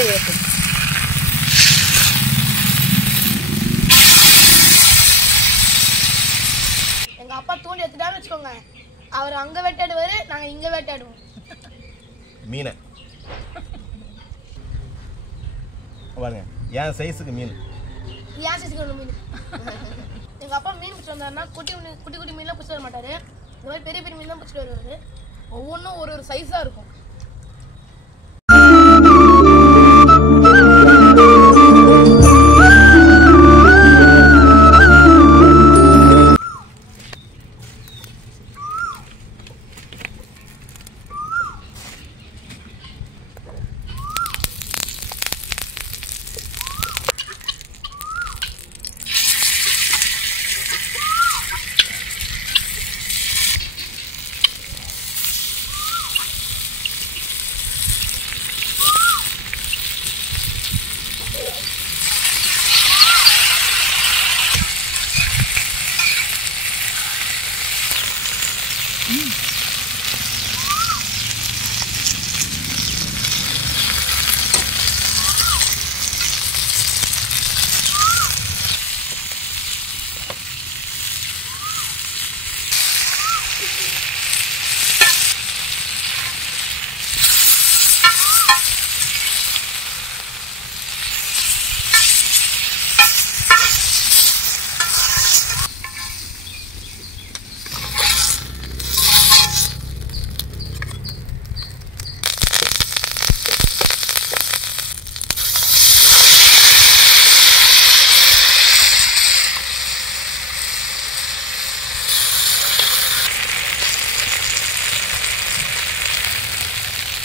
எங்க அப்பா தூண்டி எடுத்துட்டான்னு வச்சுக்கோங்க, அவர் அங்க வேட்டையாடுவாரு, நாங்க இங்க வேட்டையாடுவோம். மீனை பாருங்க, என் சைஸுக்கு மீன், ஏன் சைஸுக்கு ஒரு மீன். எங்க அப்பா மீன் பிடிச்சிட்டு வந்தாருன்னா குட்டி குட்டி மீன்லாம் பிடிச்சிட்டு வர மாட்டாரு. இந்த மாதிரி பெரிய பெரிய மீன் தான் பிடிச்சிட்டு வருவாரு. ஒவ்வொன்றும் ஒரு ஒரு சைஸா இருக்கும்.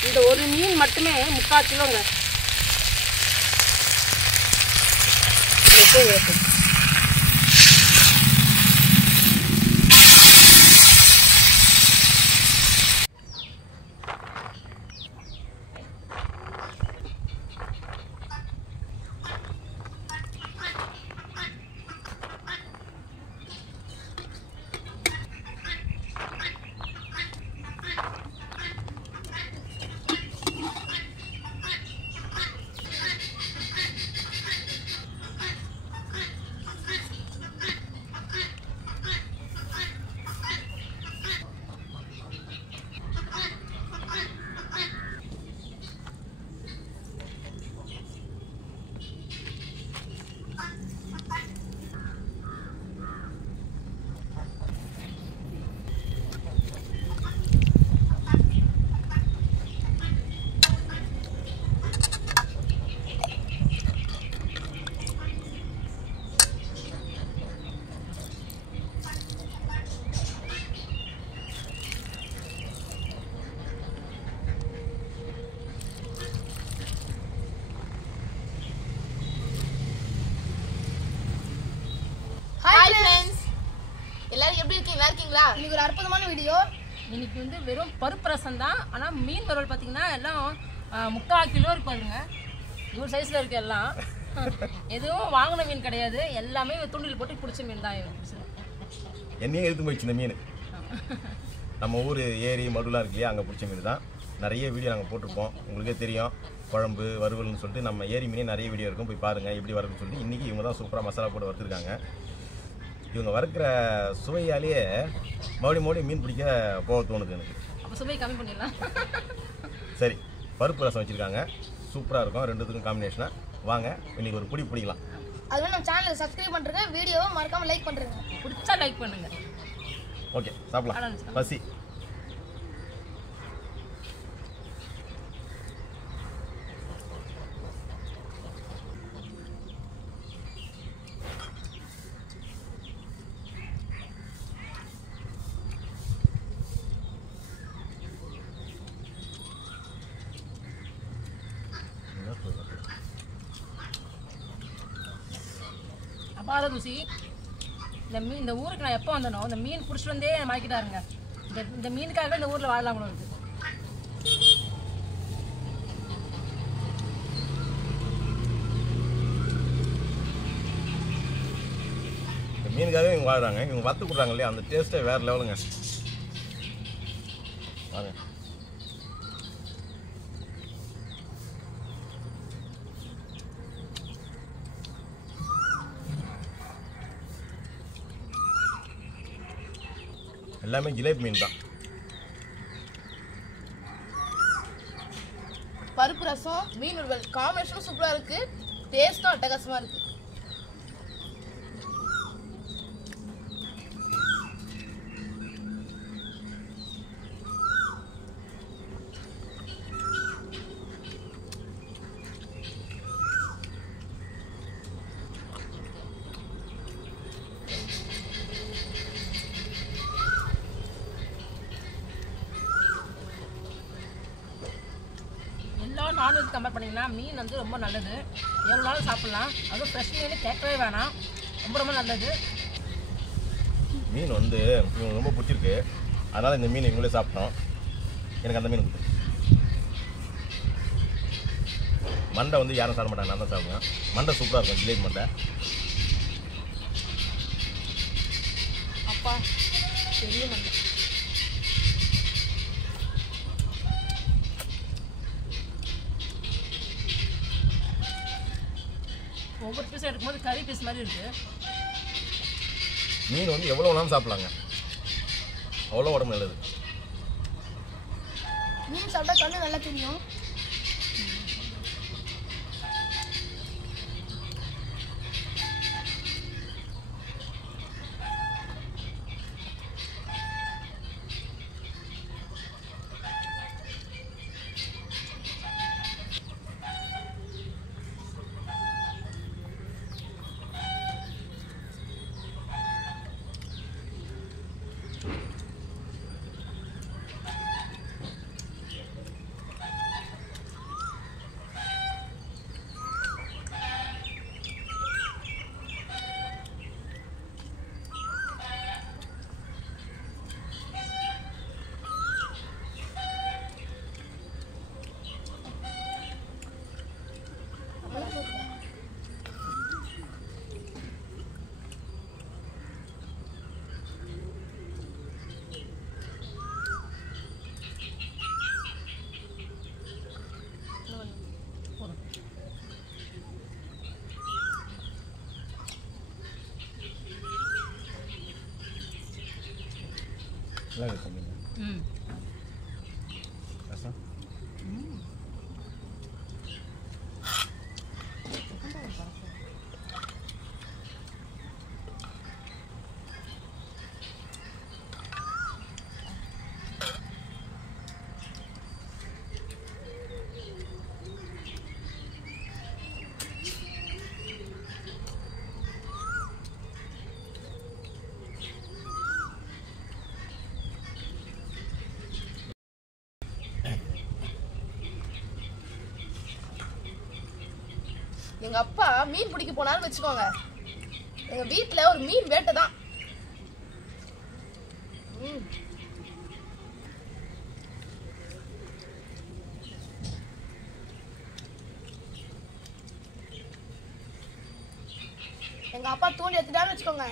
இந்த ஒரு மீன் மட்டுமே 3/4 கிலோங்க. எல்லாரும் எப்படி இருக்கீங்க? நல்லா இருக்கீங்களா? இன்னைக்கு ஒரு அற்புதமான வீடியோ. இன்னைக்கு வந்து வெறும் பருப்பு ரசம் தான். ஆனால் மீன் வறுவல் பார்த்தீங்கன்னா எல்லாம் 3/4 கிலோ இருக்கு பாருங்க. இவ்வளோ சைஸில் இருக்கு எல்லாம். எதுவும் வாங்கின மீன் கிடையாது, எல்லாமே தூண்டில் போட்டு பிடிச்ச மீன் தான். என்னையே எடுத்து போயிடுச்சு இந்த மீன். நம்ம ஊர் ஏரி மடுலாம் இருக்கு இல்லையா, அங்கே பிடிச்ச மீன் தான். நிறைய வீடியோ நாங்கள் போட்டிருப்போம், உங்களுக்கே தெரியும். குழம்பு வறுவல்னு சொல்லிட்டு நம்ம ஏரி மீனே நிறைய வீடியோ இருக்கும், போய் பாருங்கள் எப்படி வறுக்குன்னு சொல்லிட்டு. இன்றைக்கி இவங்க தான் சூப்பராக மசாலா போட்டு வறுத்துருக்காங்க. இவங்க வறுக்கிற சுவையாலேயே மறுபடியும் மீன் பிடிக்க போக தோணுது எனக்கு. அப்போ சுவை கம்மி பண்ணிடலாம். சரி, பருப்பு ரசம் வச்சுருக்காங்க, சூப்பராக இருக்கும். ரெண்டுத்துக்கும் காம்பினேஷனாக வாங்க இன்றைக்கி ஒரு பிடிக்கலாம். அதுவும் நம்ம சேனலுக்கு சப்ஸ்கிரைப் பண்ணுறேங்க, வீடியோவை மறக்காமல் லைக் பண்ணுறேங்க. பிடிச்சா லைக் பண்ணுங்க. ஓகே, சாப்பிடலாம். பசி அபார ருசி. இந்த ஊருக்கு நான் எப்போ வந்தனோ இந்த மீன் பிடிச்சிட்டு வந்தே மாக்கிட்டாருங்க. இந்த மீனுக்காக இந்த ஊரில் வாழலாம் கூட இருக்குது. இந்த மீனுக்காகவே இவங்க வாழ்கிறாங்க. இவங்க வறுத்து கொடுறாங்க இல்லையா, அந்த டேஸ்ட்டே வேறு லெவலுங்க. பாருங்க, எல்லாமே ஜிலேபி மீன் தான். பருப்பு ரசம் மீன் வறுவல் காம்பினேஷனும் சூப்பராக இருக்குது, டேஸ்ட்டும் அட்டகாசமாக இருக்குது. எல்லா நான்வெஜ் கம்பேர் பண்ணிங்கன்னா மீன் வந்து ரொம்ப நல்லது. எவ்வளோ நாளும் சாப்பிட்லாம். அதுவும் ஃப்ரெஷ் மீன் கேட்கவே வேணாம், ரொம்ப ரொம்ப நல்லது. மீன் வந்து இவங்களுக்கு ரொம்ப பிடிச்சிருக்கு, அதனால் இந்த மீன் இவங்களே சாப்பிட்டோம். எனக்கு அந்த மீன் கொடுத்து மண்டை வந்து யாரும் சாப்பிட மாட்டாங்க, நான் தான் சாப்பிடுவேன். மண்டை சூப்பராக இருக்கும், ஜிலேபி மண்டை. அப்பா பெரிய மண்டை. ஒவ்வொரு பீஸ் எடுக்கும்போது கறி பீஸ் மாதிரி இருக்குது. மீன் வந்து எவ்வளோ வேணாலும் சாப்பிட்லாங்க, அவ்வளோ உடம்பு நல்லது. மீன் சாப்பிட்டா கண்ணு நல்லா தெரியும். நல்லா இருக்கு மீன். ம் ரசம் எங்க அப்பா மீன் பிடிக்க போனாலும் வச்சுக்கோங்க, எங்க வீட்டுல ஒரு மீன் வேட்டை தான். எங்க அப்பா தூண்டி எடுத்துட்டான்னு வச்சுக்கோங்க,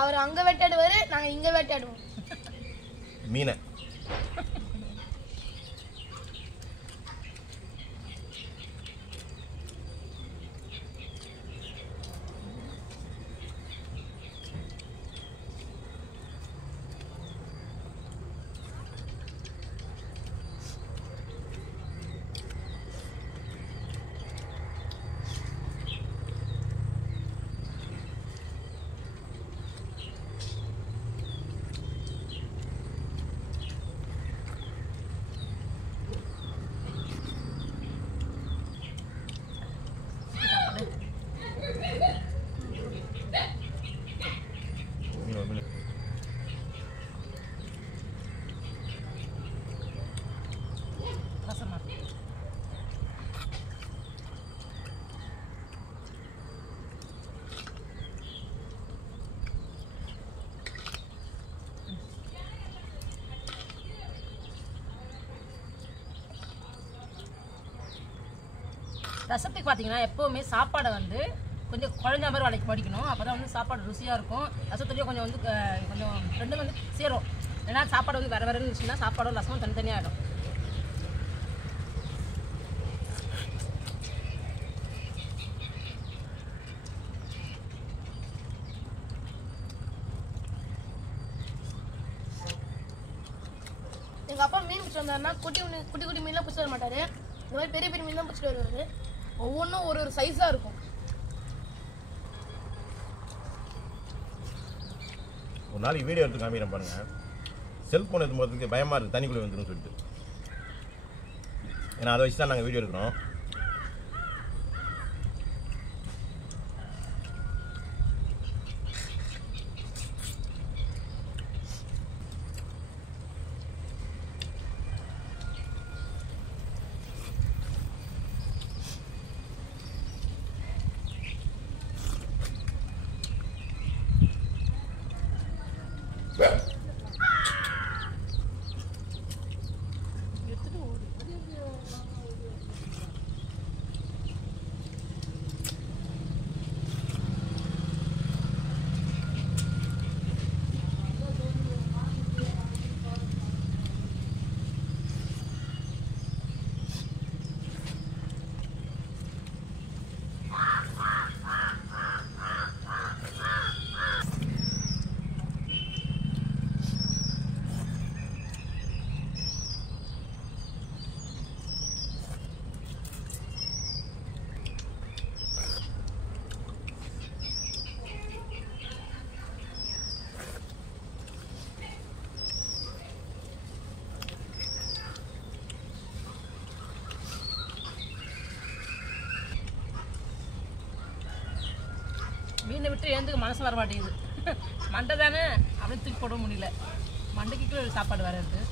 அவர் அங்க வேட்டையாடுவாரு, நாங்க இங்க வேட்டையாடுவோம் மீனை. ரசமா ரசத்துக்கு பார்த்தீங்கன்னா எப்போவுமே சாப்பாடை வந்து கொஞ்சம் குழஞ்ச மாதிரி வடிக்கணும். அப்போ தான் வந்து சாப்பாடு ருசியாக இருக்கும். ரசத்துலேயும் கொஞ்சம் வந்து கொஞ்சம் ரெண்டும் வந்து சேரும். ஏன்னா சாப்பாடு வந்து வேறு வேறுன்னு இருந்துச்சுன்னா சாப்பாடும் ரசமும் தனித்தனியாகிடும். எங்கள் அப்பா மீன் பிடிச்சி வந்தாருன்னா குட்டி குட்டி மீன்லாம் பிடிச்சி வர மாட்டார். இந்த மாதிரி பெரிய பெரிய மீன் தான் பிடிச்சிட்டு வருவார். ஒவ்வொன்றும் ஒரு சைஸாக இருக்கும். ஒரு நாளைக்கு வீடியோ எடுத்து காமிக்கிறேன் பாருங்கள். செல்ஃபோன் எடுத்து போகிறதுக்கு பயமாக இருக்குது, தண்ணிக்குள்ளே வந்துடும் சொல்லிட்டு. ஏன்னா அதை வச்சு தான் நாங்கள் வீடியோ எடுக்கிறோம். மீனை விட்டு எழுந்துக்க மனசு வர மாட்டேங்குது. மண்டை தானே அப்படியே தூக்கி போட முடியல. மண்டைக்கு கீழே சாப்பாடு வேற இருக்கு.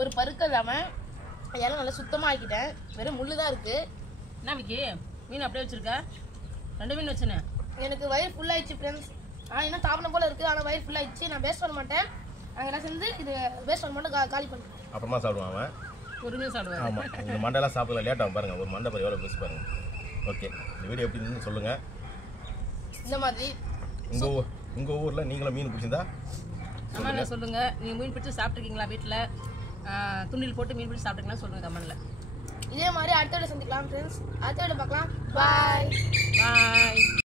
ஒரு பருக்க இல்லாமல் எல்லாம் நல்லா சுத்தமாக ஆக்கிட்டேன். வெறும் முள்ளு தான் இருக்குது. என்ன விக்கி மீன் அப்படியே வச்சிருக்க? 2 மீன் வச்சுனேன். எனக்கு வயிறு ஃபுல்லாகிடுச்சு ஃப்ரெண்ட்ஸ். இன்னும் சாப்பிட போல இருக்குது. ஆனால் வயிறு ஃபுல்லாகிடுச்சு. நான் வேஸ்ட் பண்ண மாட்டேன். நாங்கள் எல்லாம் சேர்ந்து இது வேஸ்ட் பண்ண மாட்டோம், காலி பண்ணுறோம். அப்புறமா சாப்பிடுவான் அவன். ஒரு மீன் சாப்பிடுவேன். ஆமாம், இந்த மண்டைலாம் சாப்பிடல, லேட் ஆகும் பாருங்கள். ஒரு மண்டை பாரு எவ்வளோ பெருசு பாருங்கள். ஓகே, இந்த வீடியோ எப்படி இருந்துன்னு சொல்லுங்கள். இந்த மாதிரி உங்கள் ஊரில் நீங்களும் மீன் பிடிச்சிருந்தா கமெண்ட்ல சொல்லுங்கள். நீங்கள் மீன் பிடிச்சி சாப்பிட்ருக்கீங்களா? வீட்டில் துண்டில் போட்டு மீன் பிடிச்சி சாப்பிட்ருக்கீங்களா சொல்லுங்கள் கமெண்ட்ல. இதே மாதிரி அடுத்த வீடியோ சந்திக்கலாம் ஃப்ரெண்ட்ஸ். அடுத்த வீடியோ பார்க்கலாம். பாய் பாய்.